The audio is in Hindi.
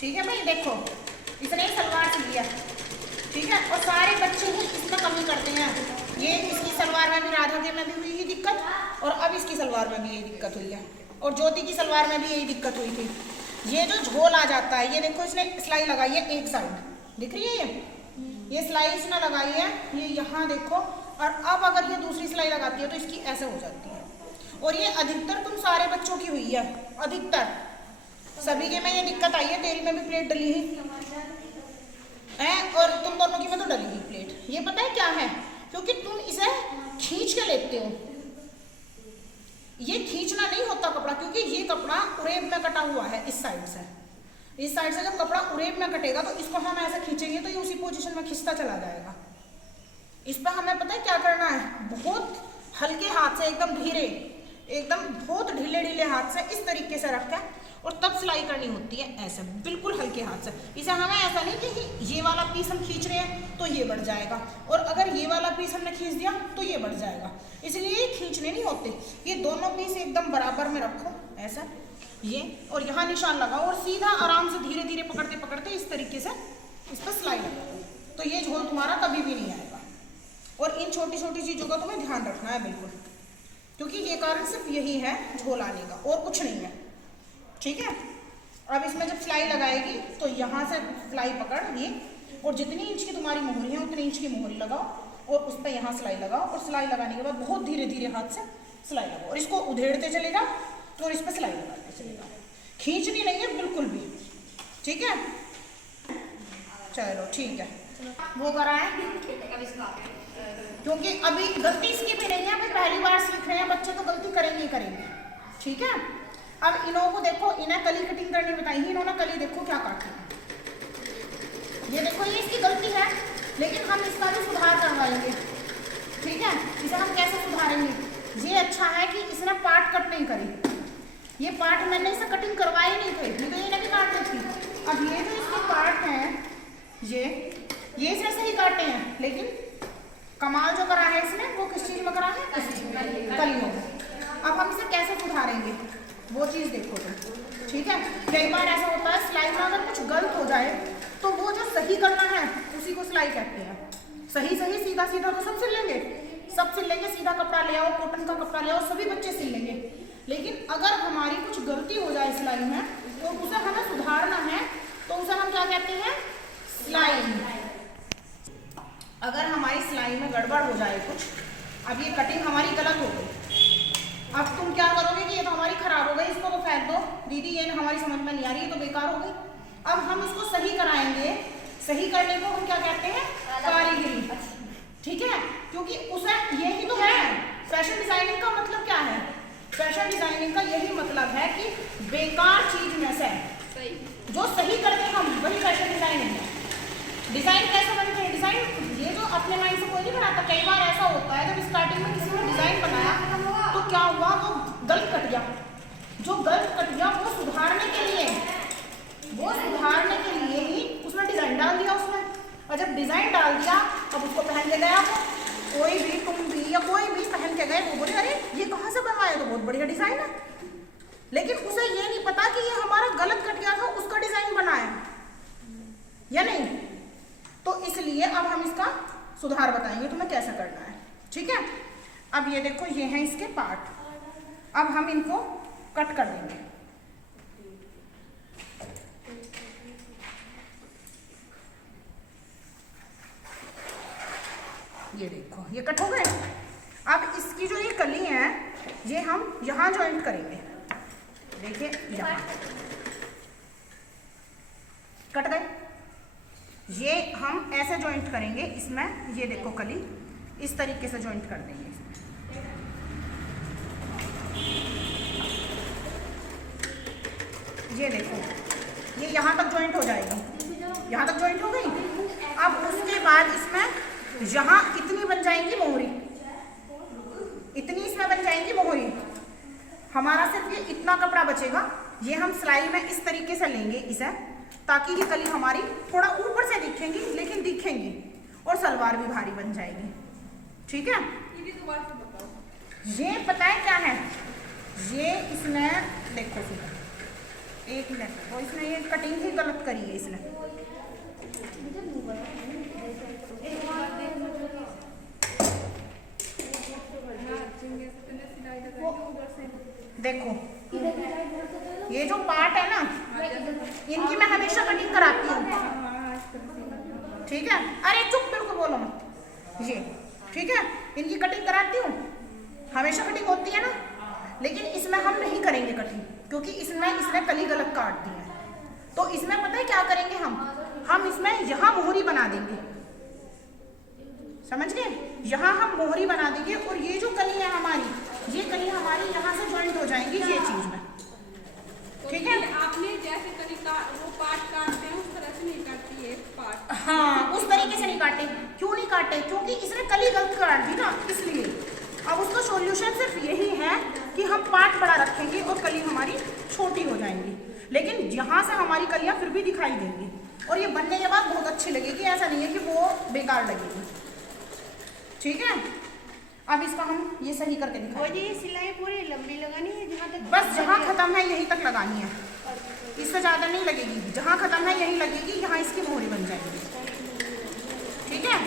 ठीक है भाई, देखो इसने ही सलवार सी लिया, ठीक है। और सारे बच्चे ही इसमें कमी करते हैं। ये इसकी सलवार में भी, राधा के में भी हुई दिक्कत, और अब इसकी सलवार में भी यही दिक्कत हुई है, और ज्योति की सलवार में भी यही दिक्कत हुई थी। ये जो झोल आ जाता है, ये देखो इसने सिलाई लगाई है एक साइड, दिख रही है ये सिलाई इसने लगाई है, ये यहाँ देखो। और अब अगर ये दूसरी सिलाई लगाती है तो इसकी ऐसे हो जाती है। और ये अधिकतर तुम सारे बच्चों की हुई है, अधिकतर सभी के में ये दिक्कत आई है। तेल में भी प्लेट डली है, और तुम दोनों की में तो डली ही प्लेट। ये पता है क्या है, क्योंकि तुम इसे खींच के लेते हो। ये खींचना नहीं होता कपड़ा, क्योंकि ये कपड़ा उरेब में कटा हुआ है इस साइड से। इस साइड से जब कपड़ा उरेब में कटेगा तो इसको हम ऐसे खींचेंगे तो ये उसी पोजीशन में खिंचता चला जाएगा। इस पर हमें पता है क्या करना है, बहुत हल्के हाथ से, एकदम धीरे, एकदम बहुत ढीले ढीले हाथ से इस तरीके से रख के, और तब सिलाई करनी होती है ऐसे, बिल्कुल हल्के हाथ से। इसे हमें ऐसा नहीं कि ये वाला पीस हम खींच रहे हैं तो ये बढ़ जाएगा, और अगर ये वाला पीस हमने खींच दिया तो ये बढ़ जाएगा। इसलिए ये खींचने नहीं होते, ये दोनों पीस एकदम बराबर में रखो ऐसा, ये, और यहाँ निशान लगाओ, और सीधा आराम से धीरे धीरे पकड़ते पकड़ते इस तरीके से इस पर सिलाई लगाओ, तो ये झोल तुम्हारा कभी भी नहीं आएगा। और इन छोटी छोटी चीज़ों का तुम्हें ध्यान रखना है बिल्कुल, क्योंकि ये कारण सिर्फ यही है झोल आने का, और कुछ नहीं है, ठीक है। अब इसमें जब सिलाई लगाएगी तो यहाँ से सिलाई पकड़ ये, और जितनी इंच की तुम्हारी मोहरी है उतनी इंच की मोहरी लगाओ, और उस पर यहाँ सिलाई लगाओ, और सिलाई लगाने के बाद बहुत धीरे धीरे हाथ से सिलाई लगाओ, और इसको उधेड़ते चलेगा और इस पर सिलाई लगाते चलेगा, खींचनी नहीं है बिल्कुल भी, ठीक है। चलो ठीक है, वो कराएं, क्योंकि अभी गलती इसकी भी नहीं है, अभी पहली बार सीख रहे हैं बच्चे, तो गलती करेंगे ही करेंगे, ठीक है। अब इन्हों को देखो, इन्हें कली कटिंग करनी बताई ही इन्होंने, कली देखो क्या काटी है, ये देखो ये इसकी गलती है, लेकिन हम इसका भी सुधार करवाएंगे, ठीक है। इसे हम कैसे सुधारेंगे, ये अच्छा है कि इसने पार्ट कट नहीं करी, ये पार्ट मैंने इसे कटिंग करवाई नहीं थी, नहीं तो ये भी काटती थी। अब ये जो इसके पार्ट हैं, ये इसे सही काटे हैं, लेकिन कमाल जो करा है इसने वो किस चीज़ में करा है, कलियों में। अब हम इसे कैसे सुधारेंगे वो चीज़ देखो तुम, ठीक है। कई बार ऐसा होता है सिलाई में अगर कुछ गलत हो जाए तो वो जो सही करना है उसी को सिलाई कहते हैं। सही सही सीधा सीधा तो सब सिल लेंगे, सब सिल लेंगे, सीधा कपड़ा ले आओ, कॉटन का कपड़ा ले आओ, सभी बच्चे सिल लेंगे। लेकिन अगर हमारी कुछ गलती हो जाए सिलाई में तो उसे हमें सुधारना है, तो उसे हम क्या कहते हैं, सिलाई। अगर हमारी सिलाई में गड़बड़ हो जाए कुछ, अब ये कटिंग हमारी गलत हो गई, अब तुम क्या करोगे कि ये तो हमारी खराब हो गई, इसको तो फेंक दो दीदी, ये हमारी समझ में नहीं आ रही, ये तो बेकार हो गई। अब हम इसको सही कराएंगे, सही करने को हम क्या कहते हैं, कारीगरी, ठीक है। क्योंकि उसे यही तो है फैशन डिजाइनिंग का मतलब क्या है, फैशन डिजाइनिंग का यही मतलब है कि बेकार चीज में से जो सही करते हम वही फैशन डिजाइनिंग है। डिजाइन कैसे बनते हैं, डिजाइन ये जो अपने माइंड से कोई नहीं बनाता। कई बार ऐसा होता है जब स्टार्टिंग में किसी ने डिजाइन बनाया तो क्या हुआ, वो गलत कट गया, जो गलत कट गया वो सुधारने के लिए ही उसने डिजाइन डाल दिया उसमें, और जब डिजाइन डाल दिया अब उसको पहन के गया वो, कोई भी, तुम भी या कोई भी पहन के गए, वो बोले अरे ये कहाँ से बनवाया, तो बहुत बढ़िया डिजाइन है, लेकिन उसे ये नहीं पता कि ये हमारा गलत कट गया था, उसका डिजाइन बनाया या नहीं। तो इसलिए अब हम इसका सुधार बताएंगे तुम्हें कैसे करना है, ठीक है। अब ये देखो, ये हैं इसके पार्ट, अब हम इनको कट कर देंगे। ये देखो ये कट हो गए। अब इसकी जो ये कली है ये हम यहाँ जॉइंट करेंगे, देखिए यहाँ कट गए, ये हम ऐसे जॉइंट करेंगे इसमें, ये देखो कली इस तरीके से जॉइंट कर देंगे। ये देखो ये यहाँ तक जॉइंट हो जाएगी, यहाँ तक जॉइंट हो गई। अब उसके बाद इसमें यहाँ इतनी बन जाएंगी मोहरी, इतनी इसमें बन जाएंगी मोहरी, हमारा सिर्फ ये इतना कपड़ा बचेगा। ये हम सिलाई में इस तरीके से लेंगे इसे, ताकि ये कली हमारी थोड़ा ऊपर से दिखेंगी, लेकिन दिखेंगी, और सलवार भी भारी बन जाएगी, ठीक है। ये पता है क्या है, ये इसमें देखो 1 मिनट। तो इसने ये कटिंग ही गलत करी है इसने। देखो ये जो पार्ट है ना, इनकी मैं हमेशा कटिंग कराती हूँ, ठीक है। अरे चुप, बिल्कुल बोलो मत। ये ठीक है, इनकी कटिंग कराती हूँ, हमेशा कटिंग होती है ना, लेकिन इसमें हम नहीं करेंगे कटिंग, क्योंकि इसने कली गलत काट दी है। तो इसमें पता है क्या करेंगे हम इसमें यहाँ मोहरी बना देंगे, समझ गए? यहाँ हम मोहरी बना देंगे और ये जो कली है हमारी, ये कली हमारी यहाँ से ज्वाइंट हो जाएंगी ये चीज में, ठीक है। आपने जैसे कली का वो पार्ट काटते हैं उस तरह से नहीं काटती है पार्ट। हाँ, उस तरीके से नहीं काटे। क्यों नहीं काटे? क्योंकि इसने कली गलत काट दी ना, इसलिए। अब उसका सॉल्यूशन सिर्फ यही है कि हम पार्ट बड़ा रखेंगे और कली हमारी छोटी हो जाएंगी, लेकिन यहाँ से हमारी कलियाँ फिर भी दिखाई देंगी और ये बनने के बाद बहुत अच्छी लगेगी। ऐसा नहीं है कि वो बेकार लगेगी, ठीक है। अब इसका हम ये सही करके दिखाएंगे। ये सिलाई पूरी लंबी लगानी है जहाँ तक? बस जहाँ खत्म है यहीं तक लगानी है, इससे ज़्यादा नहीं लगेगी। जहाँ खत्म है यहीं लगेगी, यहाँ इसकी मोहरी बन जाएगी, ठीक है।